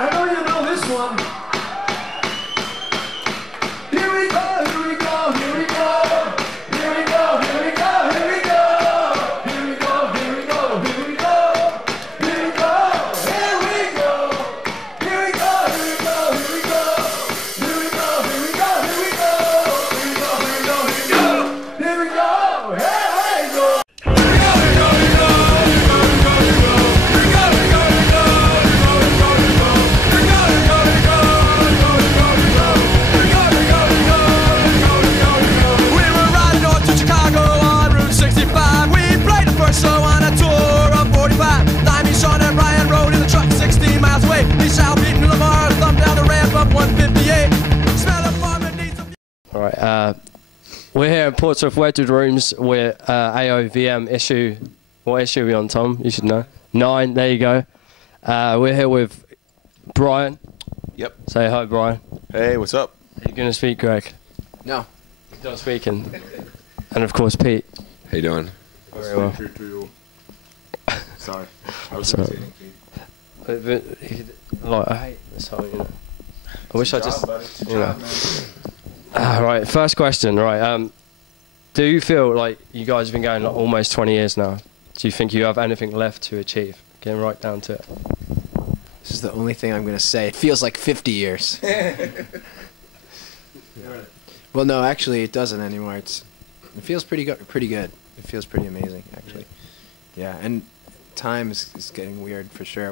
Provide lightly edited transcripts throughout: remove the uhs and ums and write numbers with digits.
I know you know this one. Here we go, here we go, here we go. Here we go, here we go, here we go. Here we go, here we go, here we go. Here we go, here we go. Here we go, here we go, here we go. Here we go, here we go, here we go. Here we go, here we go, here we go. Here we go, here we go. So on a tour of 45, Limey, Sean, and Brian rode in the truck 16 miles away. We shall beat Lamar, thumb down the ramp up 158. Smell of farmer needs of... Alright, we're here at Portsmouth Wedgwood Rooms with aovm issue. What issue are we on, Tom? You should know. 9, there you go. We're here with Brian. Yep. Say hi, Brian. Hey, what's up? Are you going to speak, Greg? No. He's not speaking. And of course, Pete. How you doing? Very well. Sorry. I was Sorry. imitating Pete. Like, I hate this whole, you know. I wish I just, It's you know. Right, first question, right. Do you feel like you guys have been going like almost 20 years now? Do you think you have anything left to achieve? Getting right down to it. This is the only thing I'm going to say. It feels like 50 years. Well, no, actually, it doesn't anymore. It feels pretty good. It feels pretty amazing, actually. Yeah, and time is getting weird for sure.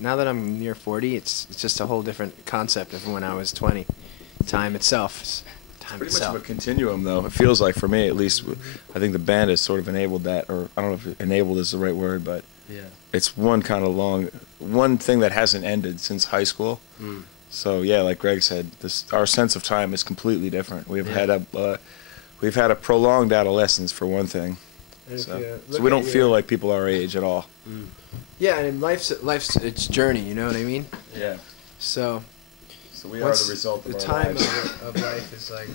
Now that I'm near 40, it's just a whole different concept of when I was 20. Time itself. Pretty much of a continuum, though. It feels like, for me at least, I think the band has sort of enabled that, or I don't know if enabled is the right word, but Yeah. it's one thing that hasn't ended since high school. So yeah, like Greg said, our sense of time is completely different. We've had a prolonged adolescence for one thing, so we don't feel like people our age at all. Yeah, and life's its journey. You know what I mean? Yeah. So we are the result of the our time lives. of life is like,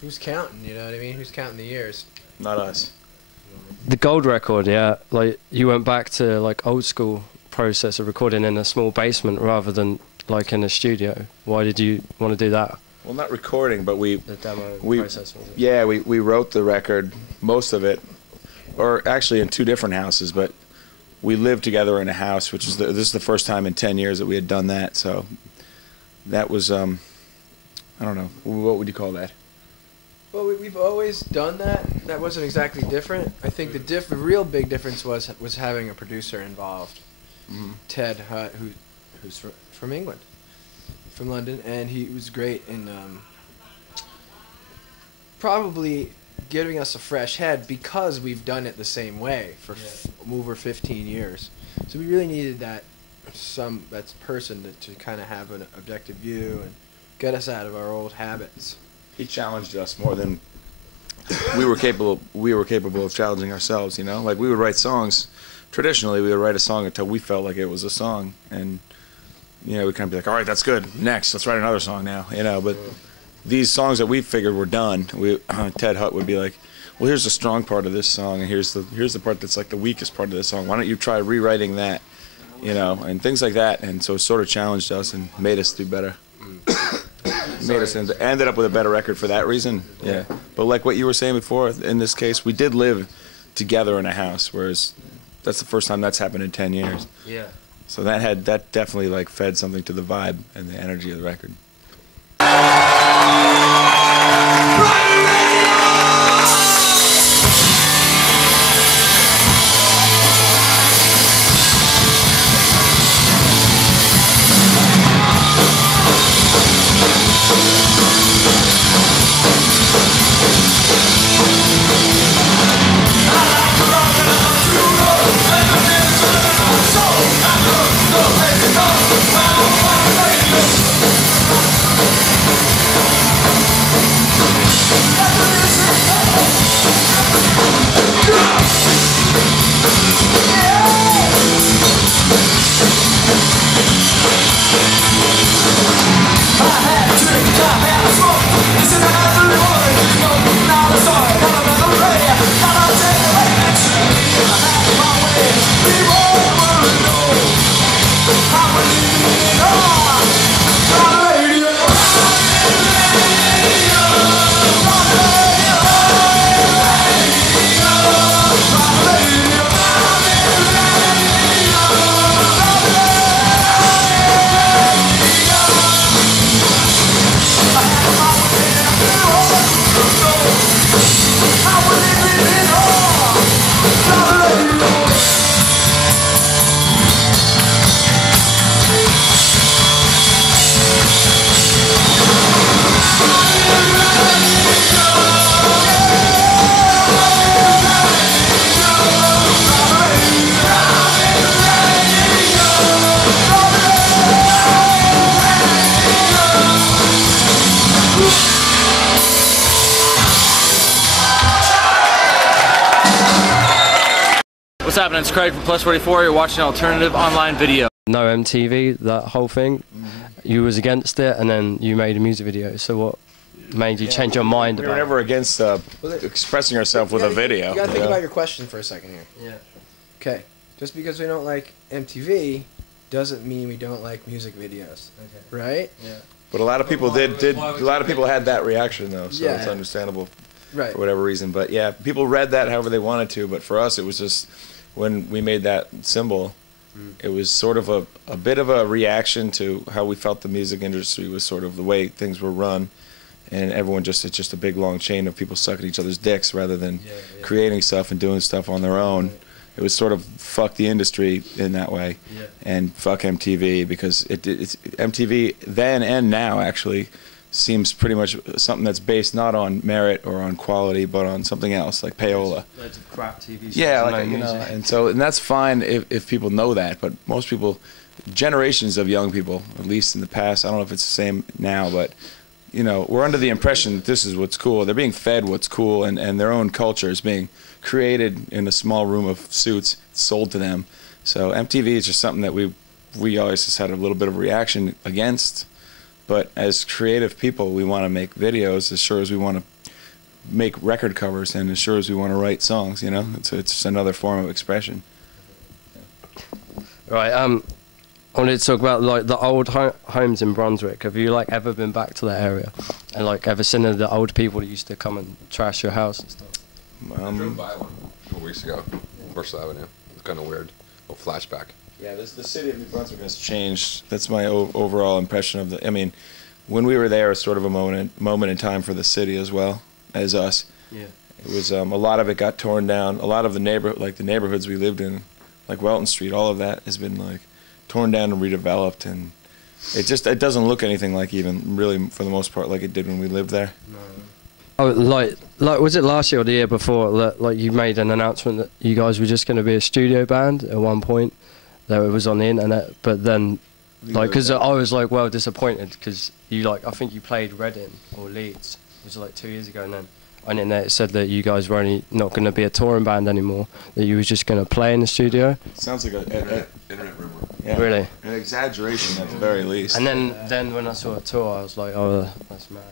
who's counting? You know what I mean? Who's counting the years? Not us. The gold record, yeah. Like you went back to like old school process of recording in a small basement rather than like in a studio. Why did you want to do that? Well, not recording, but The demo process, was it? Yeah, we wrote the record, most of it, or actually in 2 different houses, but we lived together in a house, which is this is the first time in 10 years that we had done that. So that was I don't know, what would you call that? Well, we've always done that. That wasn't exactly different. I think the real big difference was having a producer involved, Ted Hutt, who's from England, from London, and he was great in probably giving us a fresh head because we've done it the same way for over 15 years. So we really needed that person to kind of have an objective view and get us out of our old habits. He challenged us more than we were capable of challenging ourselves, you know? Like, we would write songs. Traditionally, we would write a song until we felt like it was a song, and you know, we'd kind of be like, all right, that's good, next, let's write another song now, you know? But these songs that we figured were done, Ted Hutt would be like, well, here's the strong part of this song, and here's the part that's like the weakest part of the song. Why don't you try rewriting that, you know, and things like that. And so it sort of challenged us and made us do better. Made us ended up with a better record for that reason. Yeah. But like what you were saying before, in this case, we did live together in a house, whereas that's the first time that's happened in 10 years. Yeah. So that definitely like fed something to the vibe and the energy of the record. What's happening? It's Craig from Plus 44. You're watching Alternative Online Video. No MTV, that whole thing. You was against it, and then you made a music video. So what made you change your mind We were about never against expressing ourselves with a video. You gotta think know? about your question for a second here. Yeah. Okay, just because we don't like MTV doesn't mean we don't like music videos, right? Yeah. But a lot of people did. A lot of people had that reaction though, so Yeah. it's understandable Right. for whatever reason. But yeah, people read that however they wanted to. But for us, it was just when we made that symbol, it was sort of a bit of a reaction to how we felt the music industry was sort of the way things were run, and everyone it's just a big long chain of people sucking each other's dicks rather than creating stuff and doing stuff on their own. It was sort of fuck the industry in that way, and fuck MTV, because it's MTV then and now actually seems pretty much something that's based not on merit or on quality, but on something else like payola. Loads of crap TV shows. Yeah, and like no you know, music. and that's fine if people know that, but most people, generations of young people, at least in the past, I don't know if it's the same now, but you know, we're under the impression that this is what's cool. They're being fed what's cool, and their own culture is being created in a small room of suits, sold to them. So MTV is just something that we always just had a little bit of a reaction against. But as creative people, we want to make videos as sure as we want to make record covers, and as sure as we want to write songs. You know, it's just another form of expression. Right. I wanted to talk about like the old homes in Brunswick. Have you like ever been back to that area and like ever seen the old people that used to come and trash your house and stuff? I drove by one a couple weeks ago, Marshall Avenue. It's kind of weird. A little flashback. Yeah, the city of New Brunswick has changed. That's my overall impression of the. I mean, when we were there, it was sort of a moment in time for the city as well as us. Yeah. It was a lot of it got torn down. A lot of the neighborhoods we lived in, like Welton Street, all of that has been like torn down and redeveloped, and it doesn't look anything like even really for the most part like it did when we lived there. Oh, like was it last year or the year before that like you made an announcement that you guys were just going to be a studio band at one point? That it was on the internet, but then like because I was like well disappointed because you like I think you played Reading or Leeds, it was like 2 years ago, and then on the internet it said that you guys were only not going to be a touring band anymore, that you was just going to play in the studio. Sounds like Internet rumor. yeah, Really? an exaggeration at the very least. And then when I saw a tour, I was like, oh, that's mad.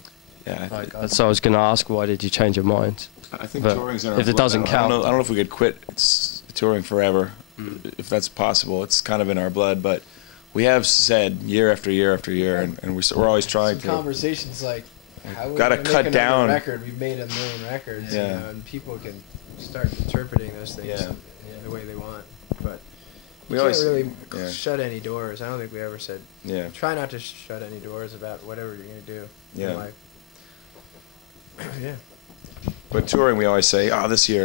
Yeah, Like, so I was going to ask, why did you change your mind? I think but touring's in our if it blood. doesn't I count, don't know if we could quit touring forever, if that's possible. It's kind of in our blood, but we have said year after year after year, and we're always trying Some to. conversations like, how Gotta we cut make down. another record? We've made 1 million records, Yeah. you know, and people can start interpreting those things Yeah. the way they want. But We you always can't really yeah. shut any doors. I don't think we ever said. Yeah. Try not to shut any doors about whatever you're gonna do Yeah. in life. Yeah. But touring, we always say,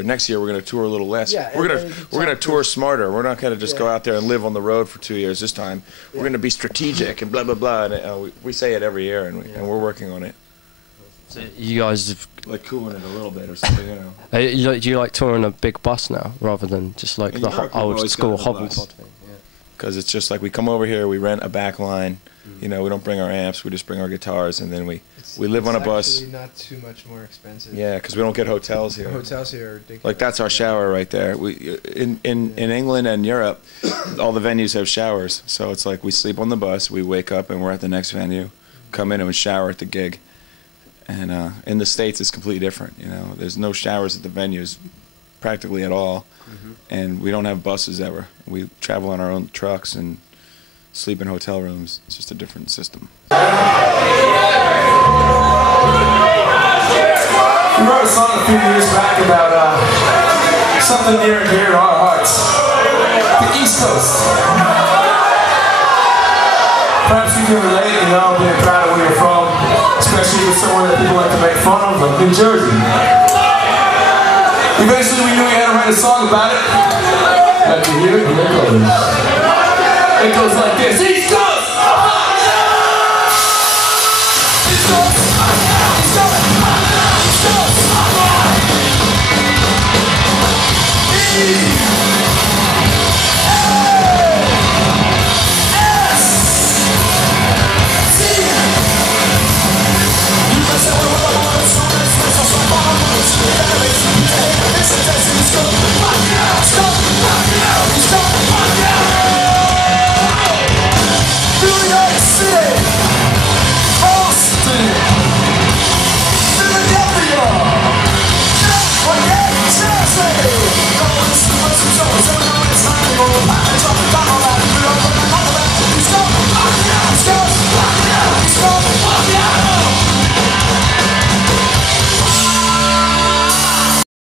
next year we're going to tour a little less. Yeah, we're and going then you to can we're going talk to tour smarter. We're not going to just go Yeah. out there and live on the road for 2 years this time. We're going to be strategic and blah blah blah. And we say it every year, and we're working on it. so you guys, have, Like cooling it a little bit or something, you know. do you like touring a big bus now rather than just like In the Europe, we've old always school gone to the hobby bus. pod thing? Yeah. Because it's just like we come over here, we rent a back line. You know, we don't bring our amps. We just bring our guitars, and then we live on a bus. It's actually not too much more expensive. Yeah, because we don't get hotels here. Hotels here are ridiculous. Like that's our shower right there. In England and Europe, all the venues have showers. So it's like we sleep on the bus, we wake up, and we're at the next venue, come in and we shower at the gig. And in the States, it's completely different. You know, there's no showers at the venues, practically at all, and we don't have buses ever. We travel on our own trucks and sleep in hotel rooms. It's just a different system. We wrote a song a few years back about something near and dear to our hearts. The East Coast. Perhaps you can relate, you know, being proud of where you're from, especially with someone that people like to make fun of, like New Jersey. Eventually we knew we had to write a song about it. Like you hear it, here it goes. It goes like this. East Coast! East Coast! East Coast! East Coast! Stop! New York City, Boston.